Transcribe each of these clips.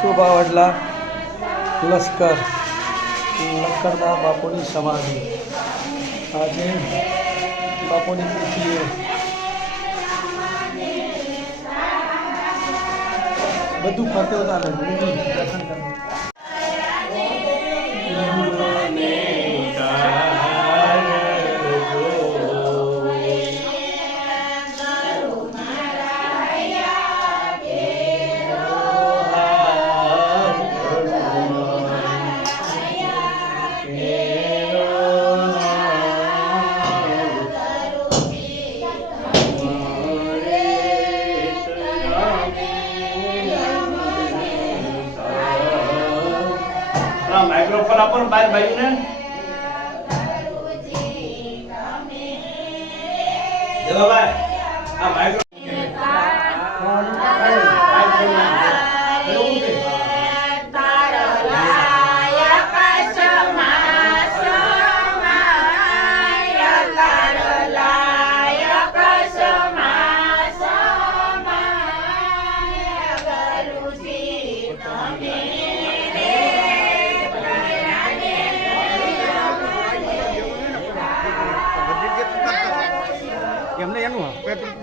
શોભા વડલા લશ્કર લશ્કરના બાપુની સમાધિ આજે બાપુની તિથિએ બધું ફરતે ચાલે દર્શન કરવા આ માઇક્રોફોન આપો ને બાર બાજુ ને દેવાભાઈ આ માઇક્રો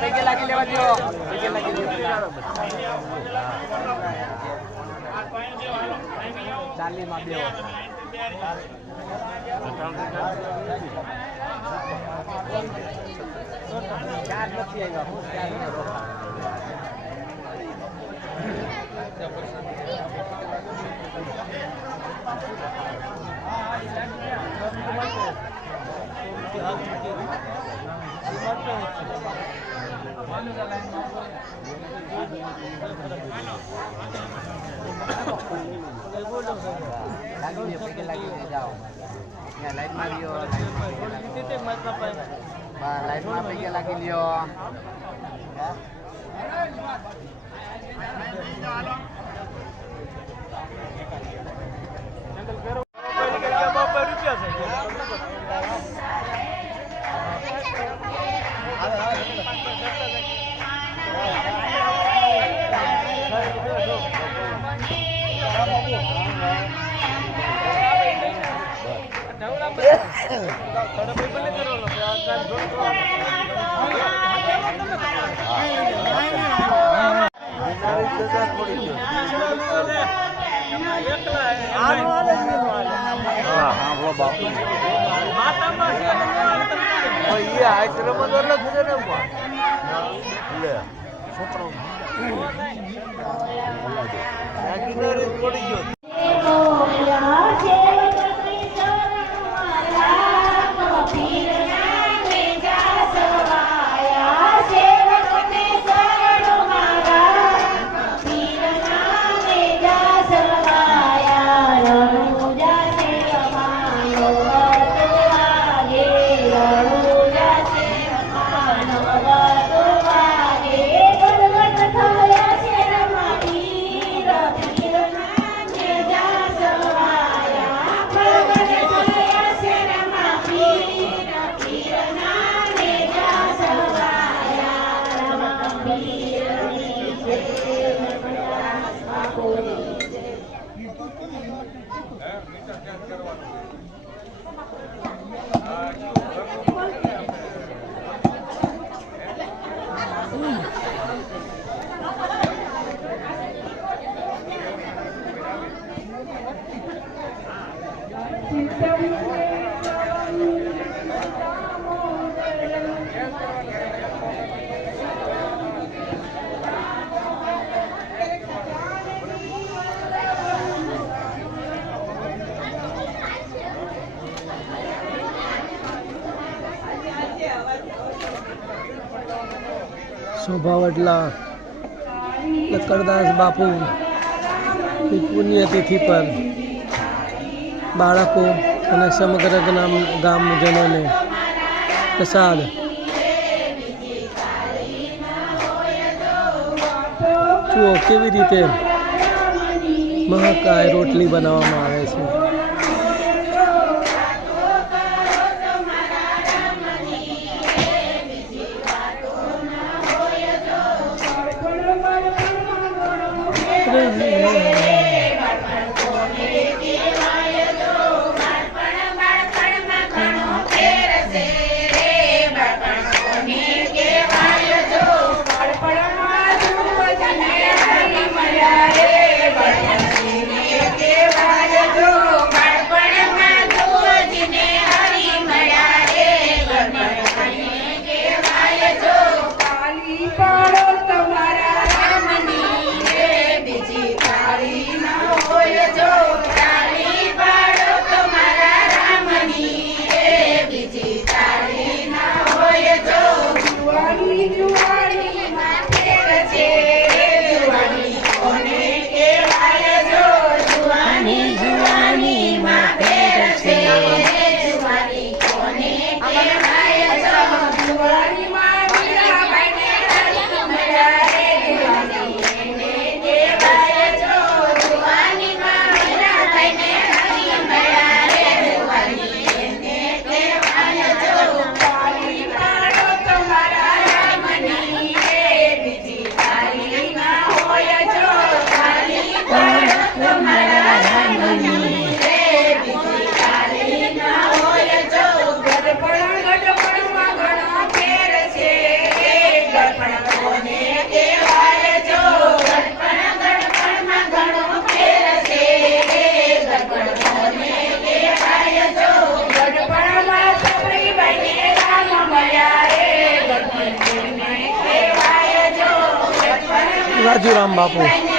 પૈકે લાગી લેવા દો પૈકે લાગી લેવા ચાલી માં બે ચાર નથી આવ્યા lagi dia pergi lagi dia jauh. Ya, lain Mario, lain Mario. Lain Mario lagi dia. Ya. Jangan tergerak. Kalau pergi kerja apa pergi biasa. લાગી લ્યો પૈકે લાગી લ્યો જાઓ ત્યાં લાઈટમાં રહ્યો લાઈટમાં લાઈટમાં પૈકે લાગી લ્યો શોભા વડલા કરદાસ બાપુ પુણ્યતિથિ પર બાળકો અને સમગ્ર ગામ ગામજનોને પ્રસાદ જુઓ કેવી રીતે મહાકાય રોટલી બનાવવામાં આવે છે. બાજુરામ બાપુ.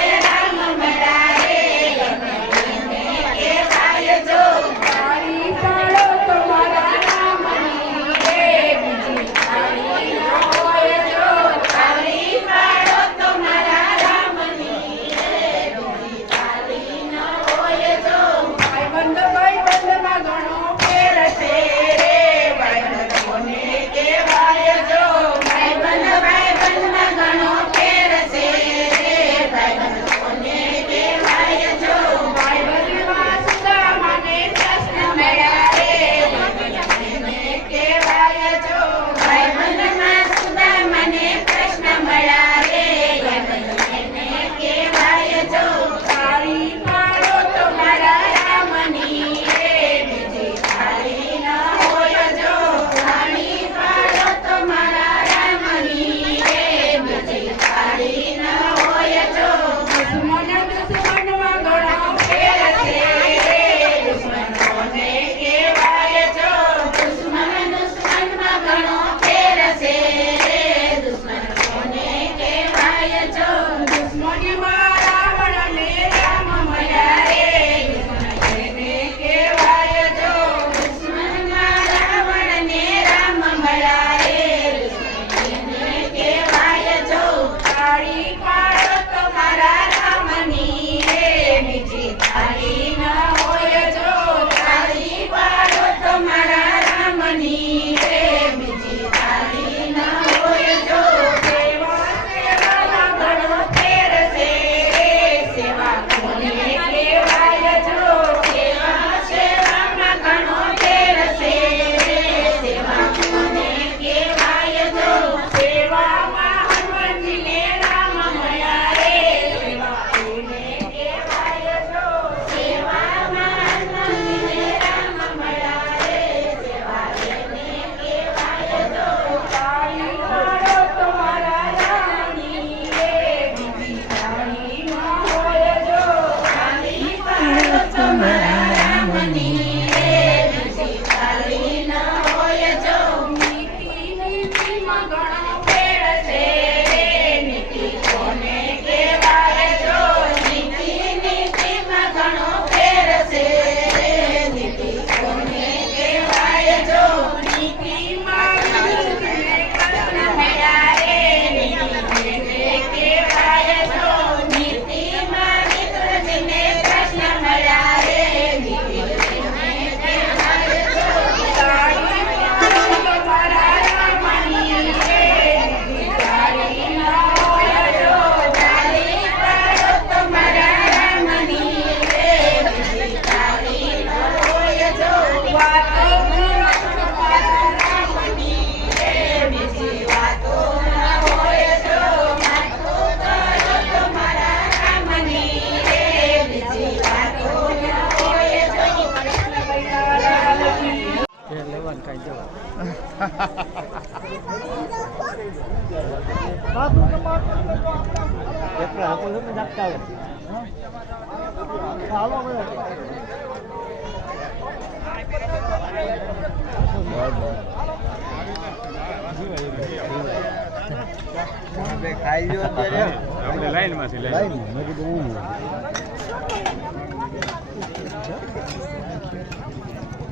આપણે લાઈન. માંથી લાઈન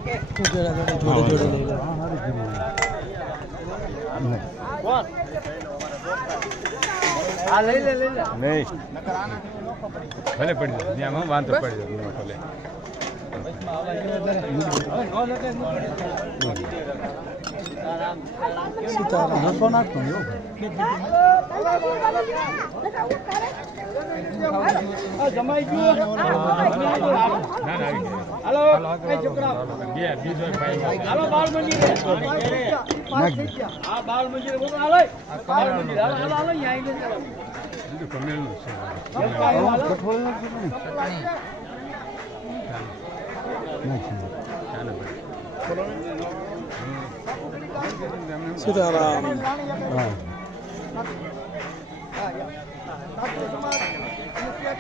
જોડે જોડે લઈ હા લઈ લે લઈ લે નહીં ભલે પડી જાય વાંધો પડી જાય ના, આવી ગયા. હાલો કઈ છોકરા બે બીજો ભાઈ હાલો બાળ મંદિરે. આ બાળ મંદિર. બોલો હાલો બાળ મંદિર. હાલો હાલો હાલો અહીંયા આવીને ચાલો. સીતારામ હા. હા